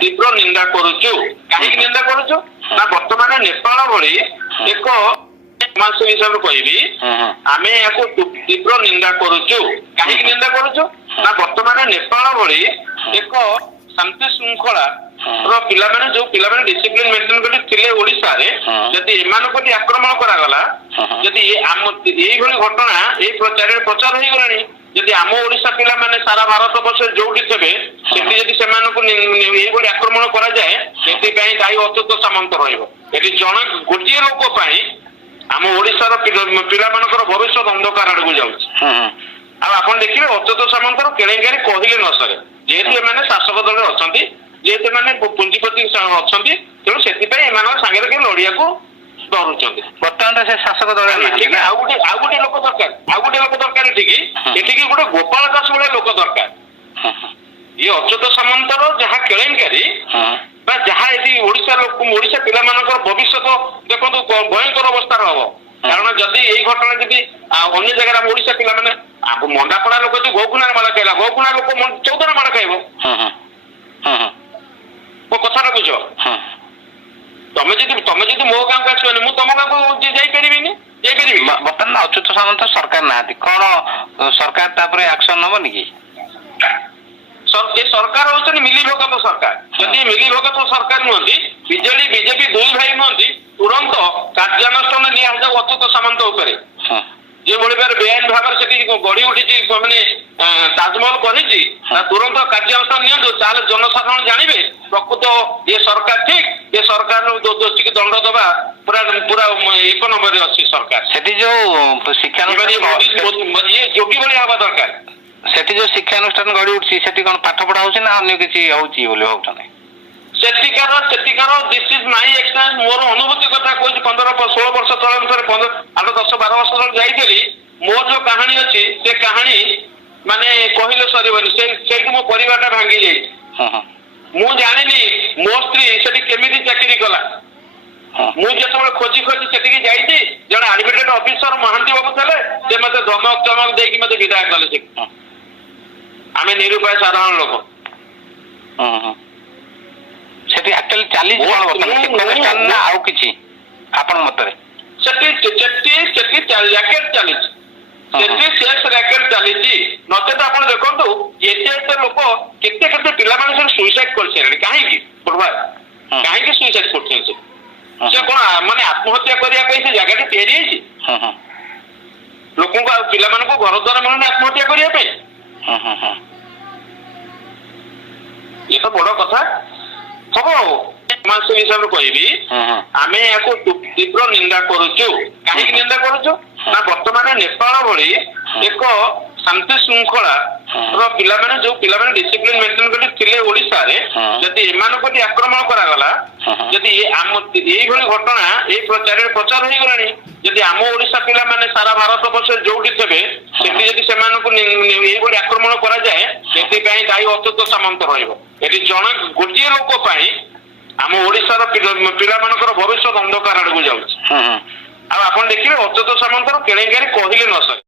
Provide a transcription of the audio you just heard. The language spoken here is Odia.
ତୀବ୍ର ନିନ୍ଦା କରୁଛୁ। କାହିଁକି ନିନ୍ଦା କରୁଛୁ ନା ବର୍ତ୍ତମାନ ନେପାଳ ଭଳି ଏକ ସମାଜସେବୀ ହିସାବରେ କହିବି ଆମେ ଏହାକୁ ତୀବ୍ର ନିନ୍ଦା କରୁଛୁ। କାହିଁକି ନିନ୍ଦା କରୁଛୁ ନା ବର୍ତ୍ତମାନ ନେପାଳ ଭଳି ଏକ ଶାନ୍ତି ଶୃଙ୍ଖଳା ପିଲାମାନେ ଯୋଉ ପିଲାମାନେ ଡିସିପ୍ଲିନ ମେଣ୍ଟେନ କରି ଥିଲେ ଓଡିଶାରେ ଯଦି ଏମାନଙ୍କ ପ୍ରତି ଆକ୍ରମଣ କରାଗଲା ଯଦି ଏଇଭଳି ଘଟଣା ଏଇ ପ୍ରଚାର ହେଇଗଲାଣି ଯଦି ଆମ ଓଡିଶା ପିଲାମାନେ ସାରା ଭାରତ ବର୍ଷରେ ଯୋଉଠି ଥିବେ ସେଠି ଯଦି ସେମାନଙ୍କୁ ଏଇଭଳି ଆକ୍ରମଣ କରାଯାଏ ଏଥିପାଇଁ ଦାୟୀ ଅଚ୍ୟୁତ ସାମନ୍ତ ରହିବ। ଏଠି ଜଣେ ଗୋଟିଏ ଲୋକ ପାଇଁ ଆମ ଓଡିଶାର ପିଲାମାନଙ୍କର ଭବିଷ୍ୟତ ଅନ୍ଧକାର ଆଡକୁ ଯାଉଛି। ଆଉ ଆପଣ ଦେଖିବେ ଅଚ୍ୟୁତ ସାମନ୍ତର କେଳେଙ୍କାରୀ କହିଲେ ନ ସରେ। ଯେହେତୁ ଏମାନେ ଶାସକ ଦଳରେ ଅଛନ୍ତି ଯେହେତୁ ଏମାନେ ପୁଞ୍ଜିପତି ଅଛନ୍ତି ତେଣୁ ସେଥିପାଇଁ ଏମାନଙ୍କ ସାଙ୍ଗରେ କେହି ଲଢିବାକୁ ଡରୁଛନ୍ତି। ବର୍ତ୍ତମାନ ସେ ଶାସକ ଦଳ ଆଉ ଗୋଟେ ଲୋକ ଦରକାର ଏଠିକି ଗୋଟେ ଗୋପାଳ ଦାସ ଭଳିଆ ଲୋକ ଦରକାର। ଇଏ ଅଚ୍ୟୁତ ସାମନ୍ତର ଯାହା କେଳେଙ୍କାରୀ ବା ଯାହା ଏଠି ଓଡିଶା ପିଲାମାନଙ୍କର ଭବିଷ୍ୟତ ଦେଖନ୍ତୁ ଭୟଙ୍କର ଅବସ୍ଥାର ହବ। କାରଣ ଯଦି ଏଇ ଘଟଣା ଯଦି ଅନ୍ୟ ଜାଗାରେ ଆମ ଓଡିଶା ପିଲାମାନେ ମଣ୍ଡାପଡା ଲୋକ ଯଦି ଗୋକୁଣା ମାଡ଼ ଖାଇଲା ଗୋକୁଣା ଲୋକ 14 ମାଡ଼ ଖାଇବ। ମୋ କଥାଟା ବୁଝ। ତମେ ଯଦି ମୋ ଗାଁକୁ ଆସିବନି ମୁଁ ତମ ଗାଁକୁ ଯାଇପାରିବିନି। ବର୍ତ୍ତମାନ ଅଚ୍ୟୁତ ସାମନ୍ତ ସରକାର ନାହାନ୍ତି କଣ ସରକାର ତାପରେ ଆକ୍ସନ ନବନି କି? ଏ ସରକାର ହଉଛନ୍ତି ମିଲିଭଗତ ସରକାର। ଯଦି ମିଲିଭଗତ ସରକାର ନୁହନ୍ତି ବିଜେପି ଦୁଇ ଭାଇ ନୁହନ୍ତି ତୁରନ୍ତ କାର୍ଯ୍ୟାନୁଷ୍ଠାନ ନିଆଯାଉ ଅଚ୍ୟୁତ ସାମନ୍ତ ଉପରେ। ଯେଭଳି ଭାବରେ ବେଆଇନ ଭାବରେ ସେଠି ଗଢି ଉଠିଛି ମାନେ ତାଜମହଲ କରିଛି ତୁରନ୍ତ କାର୍ଯ୍ୟାନୁଷ୍ଠାନ ନିଅନ୍ତୁ ତାହେଲେ ଜନସାଧାରଣ ଜାଣିବେ ପ୍ରକୃତ ଏ ସରକାର ଠିକ ଏ ସରକାର ଦୋଷୀକି ଦଣ୍ଡ ଦେବା ପୁରା 1 ନମ୍ବରରେ ଅଛି ସରକାର। ସେଠି ଯୋଉ ଯୋଗୀ ଭଳି ହବା ଦରକାର। ସେଠି ଯୋଉ ଶିକ୍ଷାନୁଷ୍ଠାନ ଗଢି ଉଠୁଛି ସେଠି କଣ ପାଠ ପଢା ହଉଛି ନା ଅନ୍ୟ କିଛି ହଉଛି ବୋଲି ଭାବୁଛନ୍ତି? ସେଠିକାର ଦିସ୍ ଇଜ ମାଇ ଏକ୍ସପିରିଏନ୍ସ। ମୋର ଅନୁଭୂତି କଥା କହୁଛି 15-16 ବର୍ଷ ତଳେ ମୁଁ ଥରେ 10-12 ବର୍ଷ ତଳେ ଯାଇଥିଲି। ମୋର ଯୋଉ କାହାଣୀ ଅଛି ସେ କାହାଣୀ ମାନେ କହିଲେ ସରିବନି। ସେଇଠୁ ମୋ ପରିବାରଟା ଭାଙ୍ଗି ଯାଇଛି। ମୁଁ ଜାଣିନି ମୋ ସ୍ତ୍ରୀ ସେଠି କେମିତି ଚାକିରି କଲା। ମୁଁ ଯେତେବେଳେ ଖୋଜି ସେଠିକି ଯାଇଛି ଜଣେ ଆଡମିଟେଡ୍ ଅଫିସର ମହାନ୍ତି ବାବୁ ଥିଲେ ସେ ମତେ ଧମକ ଚମକ ଦେଇକି ମତେ ବିଦାୟ କଲେ। ଆମେ ନିରୁପାୟ ସାଧାରଣ ଲୋକ। ସେଠି ଆକ୍ଚୁଆଲି ଚାଲିଛି କଣ ବର୍ତ୍ତମାନ ଶିକ୍ଷାନୁଷ୍ଠାନ ନା ଆଉ କିଛି ଆପଣ ମତରେ? ସେଠି ର୍ୟାକେଟ ଚାଲିଛି। ସେଠି ସେକ୍ସ ର୍ୟାକେଟ ଚାଲିଛି। ନଚେତ ଆପଣ ଦେଖନ୍ତୁ ଏତେ ଲୋକ କେତେ ପିଲାମାନେ ସବୁ ସୁଇସାଇଡ କରିସାରିଲେଣି। କାହିଁକି ସୁଇସାଇଡ କରୁଛନ୍ତି? ସେ କଣ ମାନେ ଆତ୍ମହତ୍ୟା କରିବା ପାଇଁ ସେ ଜାଗାଟି ତିଆରି ହେଇଛି? ଲୋକଙ୍କୁ ଆଉ ପିଲାମାନଙ୍କୁ ଘର ଦ୍ୱାର ମିଳୁନି ଆତ୍ମହତ୍ୟା କରିବା ପାଇଁ। ଏ ତ ବଡ କଥା ହବ। ସମାଜସେବୀ ହିସାବରେ କହିବି ଆମେ ଏହାକୁ ତୀବ୍ର ନିନ୍ଦା କରୁଛୁ। କାହିଁକି ନିନ୍ଦା କରୁଛୁ ନା ବର୍ତ୍ତମାନ ନେପାଳ ଭଳି ଏକ ଶାନ୍ତି ଶୃଙ୍ଖଳା ପିଲାମାନେ ଯୋଉ ପିଲାମାନେ ଡିସିପ୍ଲିନ ମେଣ୍ଟେନ କରି ଥିଲେ ଓଡିଶାରେ ଯଦି ଏମାନଙ୍କ ପ୍ରତି ଆକ୍ରମଣ କରାଗଲା ଯଦି ଏଇଭଳି ଘଟଣା ଏଇ ପ୍ରଚାର ହେଇଗଲାଣି ଯଦି ଆମ ଓଡିଶା ପିଲାମାନେ ସାରା ଭାରତ ବର୍ଷରେ ଯୋଉଠି ଥିବେ ସେଠି ଯଦି ସେମାନଙ୍କୁ ଏଇଭଳି ଆକ୍ରମଣ କରାଯାଏ ଏଥିପାଇଁ ଦାୟୀ ଅଚ୍ୟୁତ ସାମନ୍ତ ରହିବ। ଏଠି ଜଣେ ଗୋଟିଏ ଲୋକ ପାଇଁ ଆମ ଓଡିଶାର ପିଲାମାନଙ୍କର ଭବିଷ୍ୟତ ଅନ୍ଧକାର ଆଡକୁ ଯାଉଛି। ଆଉ ଆପଣ ଦେଖିବେ ଅଚ୍ୟୁତ ସାମନ୍ତର କେଳେଙ୍କାରୀ କହିଲେ ନ ସରେ।